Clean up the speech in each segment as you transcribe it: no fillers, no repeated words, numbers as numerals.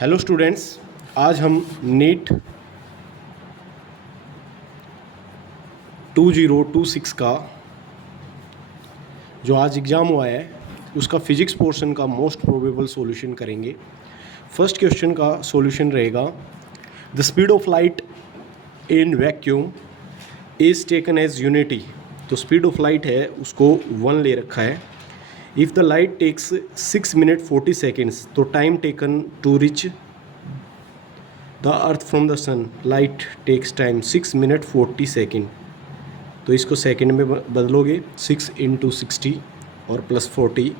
Hello students, आज हम NEET 2026 का जो आज एग्ज़ाम हुआ है उसका फिजिक्स पोर्शन का मोस्ट प्रोबेबल सॉल्यूशन करेंगे। फर्स्ट क्वेश्चन का सॉल्यूशन रहेगा the speed of light in vacuum is taken as unity. तो स्पीड ऑफ लाइट है उसको 1 ले रखा है। If the light takes 6 minute 40 seconds तो time taken to reach the earth from the sun light takes time 6 minute 40 second. तो इसको second में बदलोगे 6 इंटू 60 और प्लस 40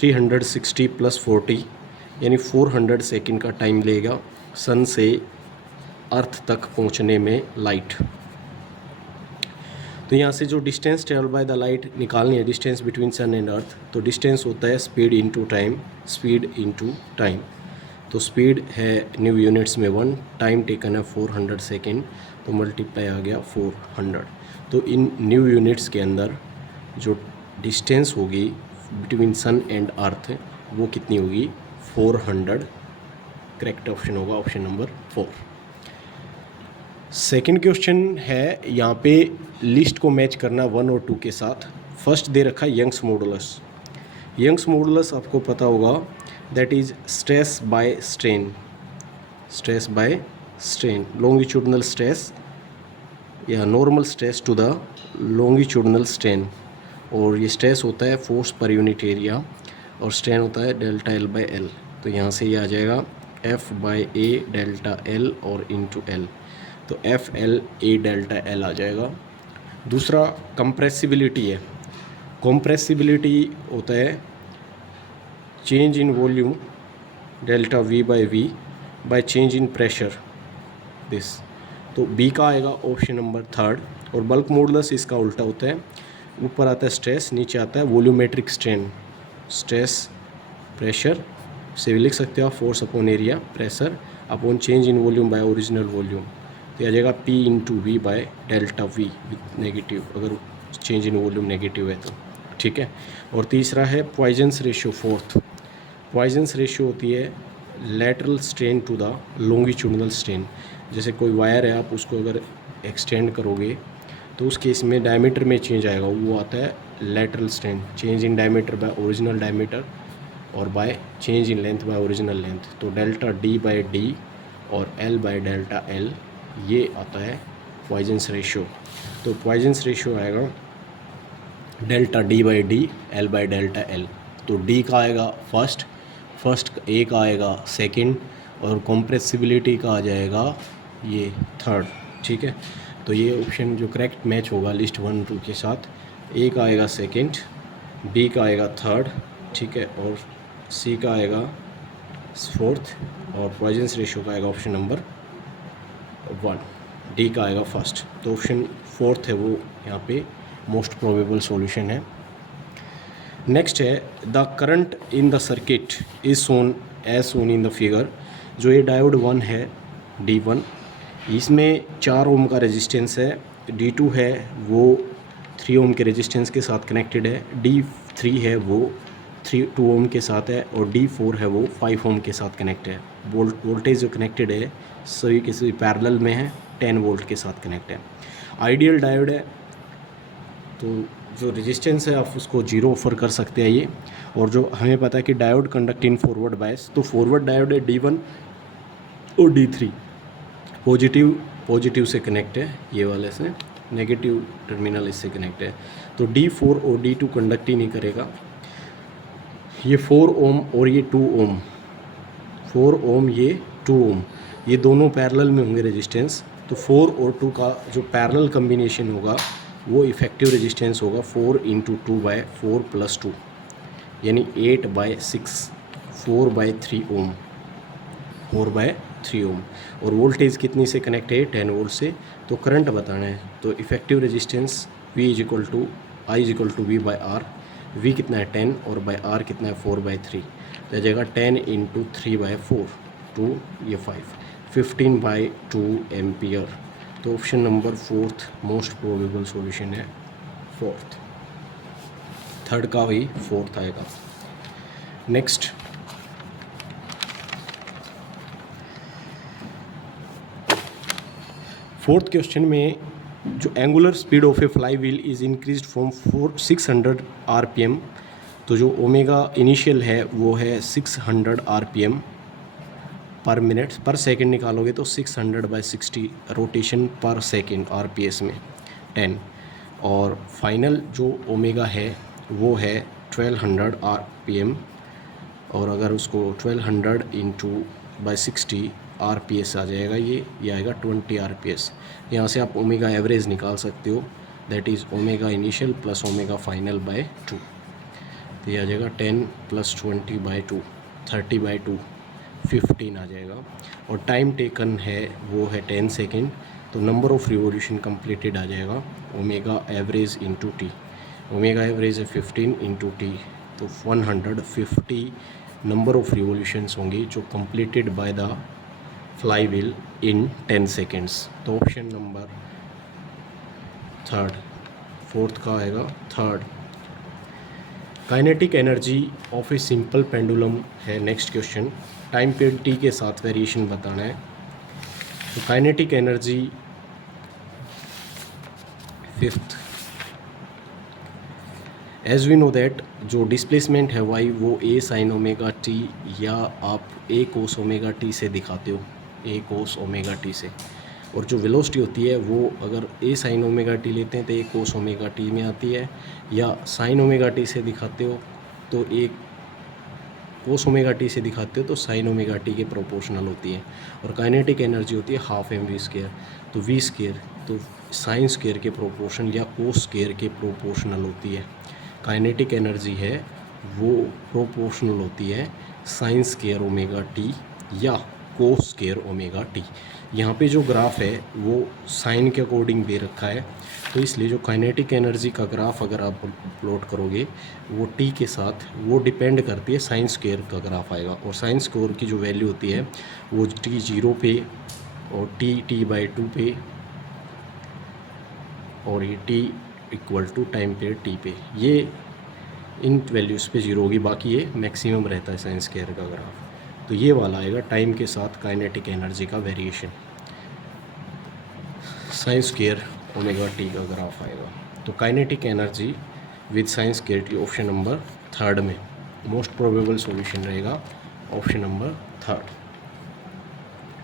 360 प्लस 40 यानी 400 सेकेंड का टाइम लेगा सन से अर्थ तक पहुंचने में लाइट। तो यहाँ से जो distance travel by the light निकालनी है, distance between sun and earth, तो डिस्टेंस होता है speed into time, speed into time. तो स्पीड है न्यू यूनिट्स में 1, टाइम टेकन है 400 सेकेंड, तो मल्टीप्लाई आ गया 400। तो इन न्यू यूनिट्स के अंदर जो डिस्टेंस होगी बिटवीन सन एंड अर्थ वो कितनी होगी? 400। करेक्ट ऑप्शन होगा ऑप्शन नंबर 4। सेकेंड क्वेश्चन है, यहाँ पे लिस्ट को मैच करना 1 और 2 के साथ। फर्स्ट दे रखा है यंग्स मॉडुलस। यंग्स मॉडुलस आपको पता होगा that is stress by strain, stress by strain, longitudinal stress या normal stress to the longitudinal strain. और ये स्ट्रेस होता है फोर्स पर यूनिट एरिया और स्ट्रेन होता है डेल्टा एल बाई एल। तो यहाँ से ये आ जाएगा F by A delta L और इंटू एल, तो F L A delta L आ जाएगा। दूसरा कंप्रेसिबिलिटी है। कंप्रेसिबिलिटी होता है change in volume delta V by change in pressure this. तो बी का आएगा ऑप्शन नंबर 3। और बल्क मॉडुलस इसका उल्टा होता है, ऊपर आता है स्ट्रेस, नीचे आता है वॉल्यूमेट्रिक स्ट्रेन। स्ट्रेस प्रेशर से भी लिख सकते हो आप, force upon area pressure upon change in volume by original volume. तो आ जाएगा P into V by delta V with negative, अगर चेंज इन वॉल्यूम नेगेटिव है तो, ठीक है। और तीसरा है Poisson's ratio. Fourth Poisson's ratio होती है lateral strain to the longitudinal strain. जैसे कोई वायर है, आप उसको अगर एक्सटेंड करोगे तो उस केस में डायमीटर में चेंज आएगा, वो आता है lateral strain, change in diameter by original diameter और by change in length by original length. तो डेल्टा डी बाय डी और एल बाय डेल्टा एल, ये आता है पॉइजन्स रेशियो। तो पॉइजन्स रेशियो आएगा delta D by D L by delta L. तो D का आएगा फर्स्ट ए का आएगा सेकंड और कॉम्प्रेसिबिलिटी का आ जाएगा ये 3rd, ठीक है। तो ये ऑप्शन जो करेक्ट मैच होगा लिस्ट 1 2 के साथ, ए का आएगा सेकंड, बी का आएगा 3rd, ठीक है, और सी का आएगा 4th और पॉइजन्स रेशियो का आएगा ऑप्शन नंबर 1, डी का आएगा फर्स्ट। तो ऑप्शन 4th है वो यहाँ पे मोस्ट प्रोबेबल सॉल्यूशन है। नेक्स्ट है the current in the circuit is shown as shown in the figure. जो ये डायोड 1 है D1, इसमें 4 ओम का रेजिस्टेंस है, D2 है वो 3 ओम के रेजिस्टेंस के साथ कनेक्टेड है, D3 है वो 2 ओम के साथ है और D4 है वो 5 ओम के साथ कनेक्ट है। वोल्टेज जो कनेक्टेड है सभी के सभी पैरेलल में है, 10 वोल्ट के साथ कनेक्ट है। आइडियल डायोड है, तो जो रेजिस्टेंस है आप उसको 0 ऑफर कर सकते हैं ये। और जो हमें पता है कि diode conduct in forward bias, तो फॉरवर्ड डायोड है D1 और D3, पॉजिटिव से कनेक्ट है, ये वाले से नेगेटिव टर्मिनल इससे कनेक्ट है। तो D4 और D2 कंडक्ट ही नहीं करेगा। ये 4 ओम और ये 2 ओम, 4 ओम ये 2 ओम, ये दोनों पैरेलल में होंगे रेजिस्टेंस। तो 4 और 2 का जो पैरेलल कम्बिनेशन होगा वो इफेक्टिव रेजिस्टेंस होगा 4 इंटू 2 बाय 4 प्लस 2 यानी 8 बाय 6, 4 बाय 3 ओम, 4 बाय 3 ओम। और वोल्टेज कितनी से कनेक्ट है? 10 वोल्ट से। तो करंट बताना है, तो effective resistance V is equal to I is equal to V by R। V कितना है 10 और बाई R कितना है 4 बाई 3, तो आ जाएगा 10 इंटू 3 बाई 4 2 ये 15 बाई 2 एम्पियर। तो option number 4th most probable solution है 4th, 3rd का भी 4th आएगा। नेक्स्ट फोर्थ क्वेश्चन में जो angular speed of A fly wheel is increase from 600 RPM, तो जो ओमेगा इनिशियल है वो है 600 RPM पर मिनट, पर सेकंड निकालोगे तो 600/60 रोटेशन पर सेकंड RPS में 10, और फाइनल जो ओमेगा है वो है 1200 RPM, और अगर उसको 1200 × 60 RPS आ जाएगा, ये आएगा 20 RPS। यहाँ से आप ओमेगा एवरेज निकाल सकते हो, that is omega initial plus omega final by 2, तो ये आ जाएगा 10 + 20/2 30/2 15 आ जाएगा। और टाइम टेकन है वो है 10 सेकेंड, तो नंबर ऑफ़ रिवोल्यूशन कंप्लीटेड आ जाएगा omega average into T. Omega average है 15 इंटू टी, तो 150 नंबर ऑफ़ रिवोल्यूशंस होंगी जो completed by the flywheel in 10 seconds. तो ऑप्शन नंबर थर्ड, फोर्थ का आएगा third. Kinetic energy of a simple pendulum है next question. Time period T के साथ वेरिएशन बताना है। तो kinetic energy fifth, as we know that जो डिस्प्लेसमेंट है वाई वो ए साइन ओमेगा टी या आप ए कोस ओमेगा टी से दिखाते हो, ए कोस ओमेगा टी से, और जो वेलोसिटी होती है वो अगर ए साइन ओमेगा टी लेते हैं तो ए कोस ओमेगा टी में आती है, या साइन ओमेगा टी से दिखाते हो तो ए कोस ओमेगा टी से दिखाते हो तो साइन ओमेगा टी के प्रोपोर्शनल होती है। और काइनेटिक एनर्जी होती है ½ mv², तो v² तो साइन स्क्वायर के प्रोपोर्शन या कोस स्क्वायर के प्रोपोर्शनल होती है। काइनेटिक एनर्जी है वो प्रोपोर्शनल होती है साइन स्क्वायर ओमेगा टी या कोस स्क्वायर ओमेगा टी। यहाँ पे जो ग्राफ है वो साइन के अकॉर्डिंग दे रखा है, तो इसलिए जो काइनेटिक एनर्जी का ग्राफ अगर आप प्लॉट करोगे वो टी के साथ वो डिपेंड करती है साइन स्क्वायर का ग्राफ आएगा, और साइन स्क्वायर की जो वैल्यू होती है वो t0 पे और t/2 पे, और ये t = टाइम पीरियड t पे, ये इन वैल्यूज़ पे 0 होगी, बाकी ये मैक्सिमम रहता है साइन स्क्वायर का ग्राफ। तो ये वाला आएगा टाइम के साथ काइनेटिक एनर्जी का variation, sine square omega T का ग्राफ आएगा। तो kinetic energy with sine square T option number third में मोस्ट प्रोबेबल सॉल्यूशन रहेगा, ऑप्शन नंबर थर्ड।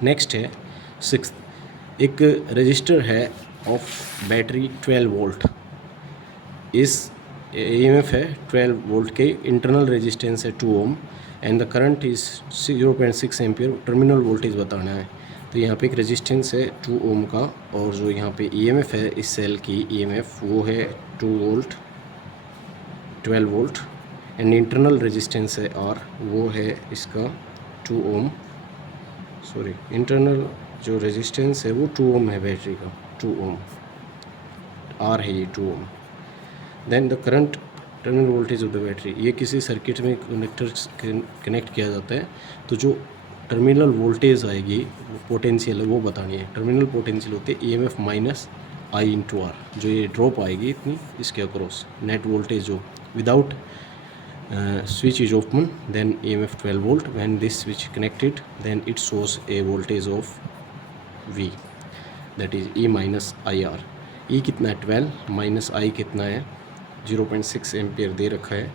नेक्स्ट है सिक्स्थ, एक रजिस्टर है ऑफ बैटरी 12 वोल्ट, इस EMF है 12 वोल्ट के, इंटरनल रेजिस्टेंस है 2 ohm and the current is 0.6 ampere, terminal voltage बताना है। तो यहाँ पे एक रेजिस्टेंस है 2 ओम का, और जो यहाँ पे EMF है इस सेल की EMF वो है 2 volt 12 volt, and internal resistance है R, वो है इसका 2 ओम, सॉरी इंटरनल जो रेजिस्टेंस है वो 2 ओम है बैटरी का, 2 ओम, R है ये 2 ohm. Then the current terminal voltage of the battery, ये किसी सर्किट में कनेक्ट किया जाता है, तो जो टर्मिनल वोल्टेज आएगी पोटेंशियल है वो बतानी है। टर्मिनल पोटेंशियल होती है EMF - I/R, जो ये ड्रॉप आएगी इतनी इसके अक्रॉस, नेट वोल्टेज जो without switch is open, then EMF 12 volt, when this switch connected then it shows a voltage of V, that is E - IR। E कितना है 12 माइनस I कितना है 0.6 एम्पियर दे रखा है,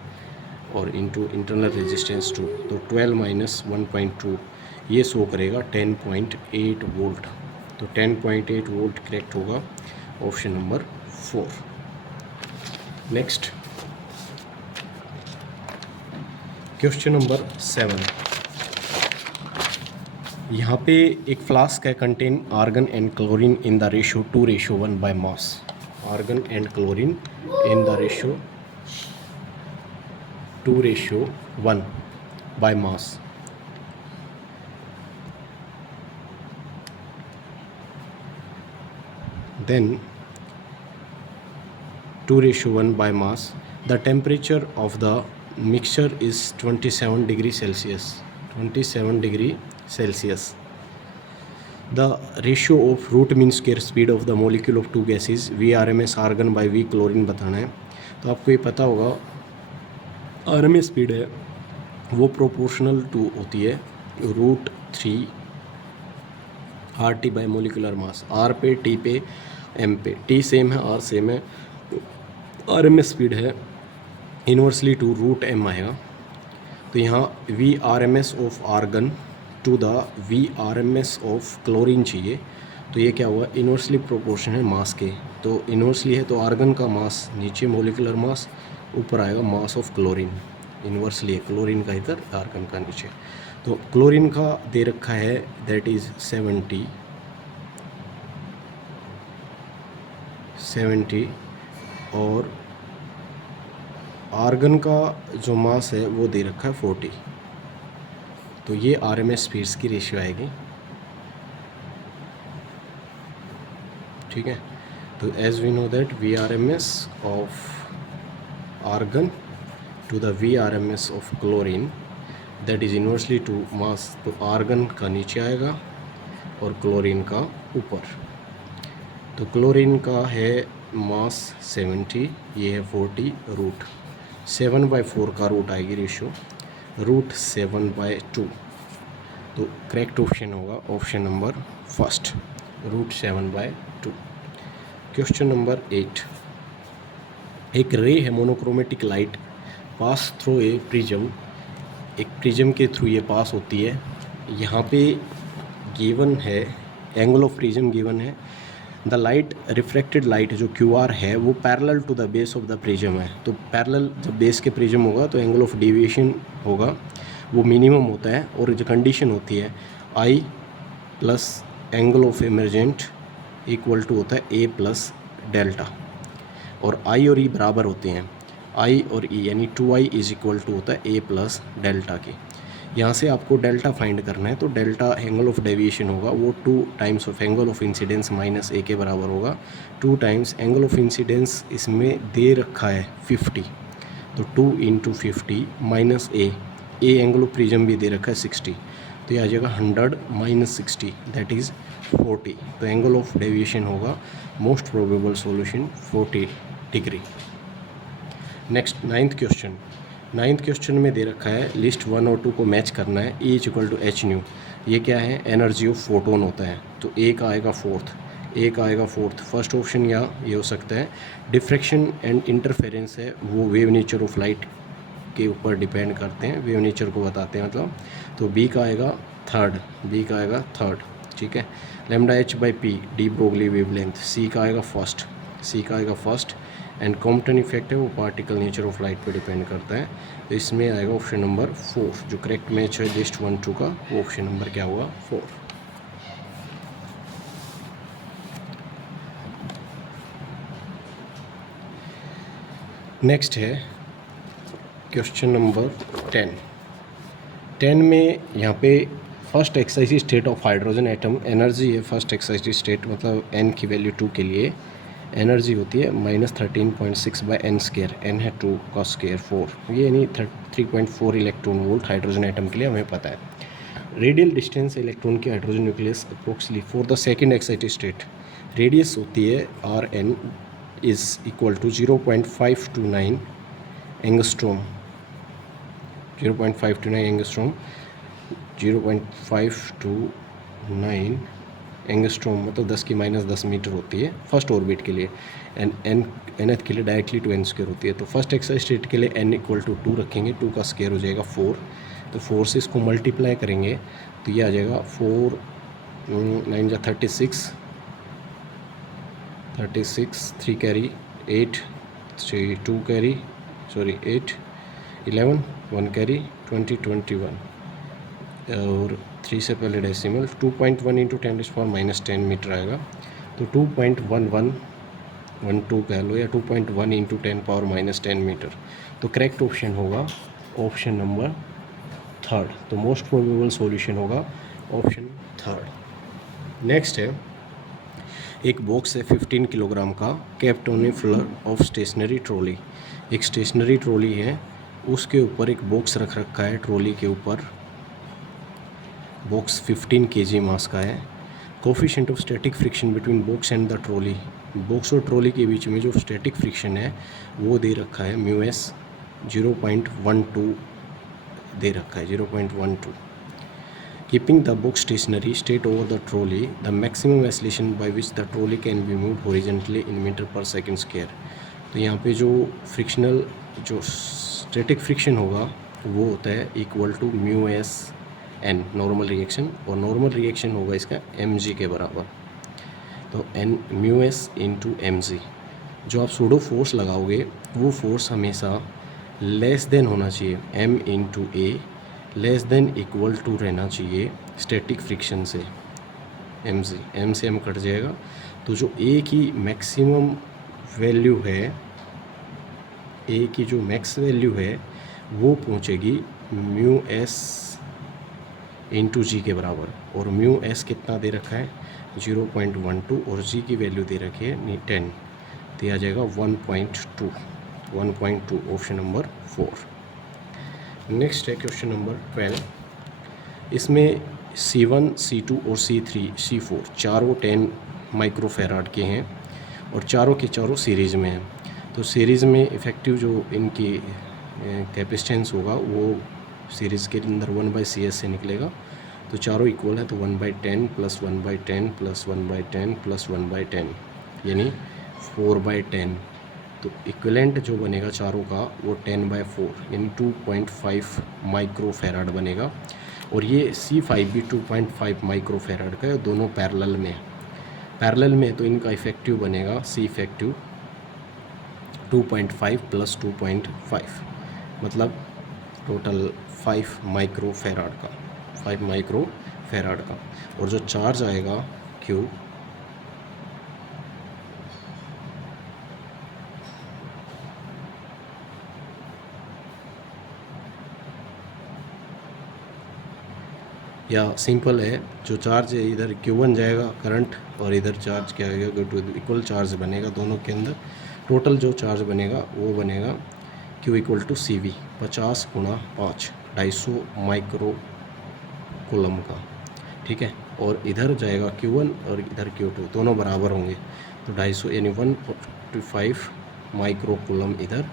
और इंटू इंटरनल रेजिस्टेंस 2, तो 12 - 1.2 ये शो करेगा 10.8 वोल्ट। तो 10.8 वोल्ट करेक्ट होगा, option number 4। Next question number 7, यहाँ पे एक फ्लास्क है contain argon and chlorine in the ratio 2:1 by mass. Argon and chlorine in the ratio 2:1 by mass. Then 2:1 by mass, the temperature of the mixture is 27 degrees Celsius, 27 degree Celsius। The ratio of root mean square speed of the molecule of two gases VRMS argon by V chlorine बताना है। तो आपको ये पता होगा RMS speed है वो proportional to होती है √3 R T by molecular mass, R पे, टी पे, एम पे, टी सेम है, आर सेम है, आर एम एस स्पीड है, इन्वर्सली टू रूट एम आएगा। तो यहाँ V R M S of argon to the V R M S of chlorine चाहिए, तो ये क्या हुआ, इन्वर्सली प्रोपोर्शन है मास के। तो इन्वर्सली है तो आर्गन का मास नीचे, मोलिकुलर मास ऊपर आएगा, मास ऑफ क्लोरीन इन्वर्सली है, क्लोरीन का इधर, आर्गन का नीचे। तो क्लोरीन का दे रखा है दैट इज़ 70 और आर्गन का जो मास है वो दे रखा है 40। तो ये आर एम एस स्पीड्स की रेशियो आएगी, ठीक है। तो as we know that V R M S of argon to the V R M S of chlorine that is inversely to mass, तो आर्गन का नीचे आएगा और क्लोरीन का ऊपर। तो क्लोरीन का है मास 70, ये है 40, रूट 7/4 का रूट आएगी रेशियो, रूट 7/2। तो करेक्ट ऑप्शन होगा option number first, root 7/2। Question number 8, एक रे है monochromatic light pass through a prism, एक प्रिज्म के थ्रू ये पास होती है। यहाँ पे गिवन है एंगल ऑफ प्रिज्म गिवन है, द लाइट रिफ्लेक्टेड लाइट जो क्यू आर है वो parallel to the base of the prism है। तो पैरेलल जब बेस के प्रिज्म होगा तो एंगल ऑफ डेविएशन होगा वो मिनिमम होता है, और जो कंडीशन होती है I plus angle of emergent equal to होता है ए प्लस डेल्टा, और आई और ई बराबर होते हैं, आई और ई यानी 2i इज इक्वल टू होता है ए प्लस डेल्टा के। यहाँ से आपको डेल्टा फाइंड करना है, तो डेल्टा एंगल ऑफ डेविएशन होगा वो 2 times of angle of incidence minus A के बराबर होगा। 2 टाइम्स एंगल ऑफ इंसिडेंस इसमें दे रखा है 50, तो 2 × 50 minus A angle of prism भी दे रखा है 60, तो ये आ जाएगा 100 माइनस 60 दैट इज़ 40। तो एंगल ऑफ डेविएशन होगा most probable solution 40 degree. Next ninth question में दे रखा है लिस्ट 1 और 2 को मैच करना है, E = h/ν। ये क्या है, एनर्जी ऑफ फोटोन होता है, तो ए का आएगा फोर्थ। फर्स्ट ऑप्शन या ये हो सकता है। डिफ्रैक्शन एंड इंटरफेरेंस है वो वेव नेचर ऑफ लाइट के ऊपर डिपेंड करते हैं, वेव नेचर को बताते हैं मतलब, तो बी का आएगा थर्ड, ठीक है। λh/p डी ब्रोगली वेवलेंथ, सी का आएगा फर्स्ट, एंड कॉम्पटन इफेक्ट है वो पार्टिकल नेचर ऑफ लाइट पे डिपेंड करता है। तो इसमें आएगा ऑप्शन नंबर 4, जो करेक्ट मैच है लिस्ट 1 2 का, वो ऑप्शन नंबर क्या हुआ 4। नेक्स्ट है क्वेश्चन नंबर 10 में यहाँ पे first excited state of hydrogen atom, energy है फर्स्ट एक्साइटिक स्टेट, मतलब n की वैल्यू 2 के लिए एनर्जी होती है -13.6/n², n है 2 का स्क्वायर 4, ये यानी 3.4 इलेक्ट्रॉन वोल्ट हाइड्रोजन एटम के लिए हमें पता है। रेडियल डिस्टेंस इलेक्ट्रॉन की hydrogen nucleus approximately for the second excited state, radius होती है Rn is equal to 0.529 angstrom, 0.529 angstrom मतलब 10⁻10 मीटर होती है फर्स्ट ऑर्बिट के लिए, एंड nth के लिए डायरेक्टली 2n² होती है। तो फर्स्ट एक्साइटिक स्टेट के लिए n = 2 रखेंगे, 2 का स्क्वायर हो जाएगा 4, तो 4 से इसको मल्टीप्लाई करेंगे तो ये आ जाएगा 4 9 जा 36, 3 कैरी 8, 2 कैरी 8 11 1 कैरी 20 21, और 3 से पहले डेसिमल 2.1 × 10⁻−10 मीटर आएगा, तो 2.1112 कह लो या 2.1 × 10⁻−10 मीटर। तो करेक्ट ऑप्शन होगा ऑप्शन नंबर 3, तो मोस्ट प्रोबेबल सॉल्यूशन होगा ऑप्शन 3। नेक्स्ट है एक बॉक्स है 15 किलोग्राम का, कैप्टोनी फ्लर ऑफ स्टेशनरी ट्रॉली, एक स्टेशनरी ट्रॉली है उसके ऊपर एक बॉक्स रख रखा है, ट्रॉली के ऊपर बॉक्स 15 kg मास का है। Coefficient of static friction between box and the trolley, box और ट्रॉली के बीच में जो स्टैटिक फ्रिक्शन है वो दे रखा है μs 0.12 दे रखा है 0.12। Keeping the book stationary straight over the trolley, the maximum acceleration by which the trolley can be moved horizontally in metre पर सेकंड स्क्वायर। तो यहाँ पे जो फ्रिक्शनल जो स्टैटिक फ्रिक्शन होगा वो होता है equal to mu S N normal reaction, और नॉर्मल रिएक्शन होगा इसका एम जी के बराबर। तो N mu S into M G. जो आप सूडो फोर्स लगाओगे वो फोर्स हमेशा लेस देन होना चाहिए M into A, less than equal to रहना चाहिए स्टैटिक फ्रिक्शन से एम जी। एम से एम कट जाएगा, तो जो ए की मैक्सिमम वैल्यू है, ए की जो मैक्स वैल्यू है वो पहुंचेगी म्यू एस इंटू जी के बराबर। और म्यू एस कितना दे रखा है 0.12 और जी की वैल्यू दे रखी है 10, तो आ जाएगा 1.2। Option number 4। नेक्स्ट है क्वेश्चन नंबर 12। इसमें C1, C2 और C3, C4 चारों 10 माइक्रोफेराड के हैं और चारों के चारों सीरीज़ में हैं। तो सीरीज़ में इफ़ेक्टिव जो इनकी कैपेसिटेंस होगा वो सीरीज़ के अंदर 1/CS से निकलेगा। तो चारों इक्वल है, तो 1/10 प्लस 1/10 प्लस 1/10 प्लस 1/10 यानी 4/10। तो इक्विवेलेंट जो बनेगा चारों का वो 10/4 यानी 2.5 माइक्रोफेराड बनेगा। और ये C5 भी 2.5 माइक्रोफेराड का है, दोनों पैरेलल में है। पैरेलल में तो इनका इफेक्टिव बनेगा C इफेक्टिव 2.5 प्लस 2.5 मतलब टोटल 5 माइक्रोफेराड का, 5 माइक्रोफेराड का। और जो चार्ज आएगा Q या सिंपल है, जो चार्ज है इधर Q1 जाएगा करंट और इधर चार्ज क्या आएगा टू इक्वल चार्ज बनेगा दोनों के अंदर। टोटल जो चार्ज बनेगा वो बनेगा Q equal to CV 50 × 5 250 micro coulomb का, ठीक है। और इधर जाएगा Q1 और इधर Q2 दोनों बराबर होंगे, तो 250 यानी 145 माइक्रो कूलम इधर,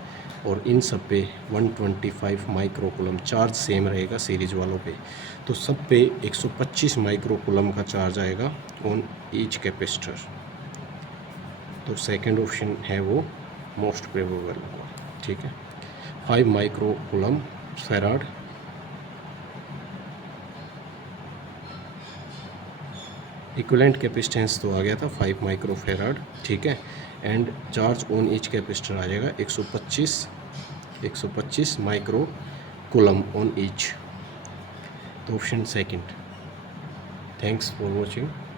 और इन सब पे 125 माइक्रो कूलम चार्ज सेम रहेगा सीरीज वालों पे। तो सब पे 125 माइक्रो कूलम का चार्ज आएगा ऑन ईच कैपेसिटर। तो सेकंड ऑप्शन है वो मोस्ट प्रोबेबल, ठीक है। 5 micro coulomb farad equivalent capacitance तो आ गया था 5 माइक्रो फेराड, ठीक है। And charge on each capacitor आ जाएगा 125 माइक्रो कूलम ऑन ईच। तो option second. Thanks for watching.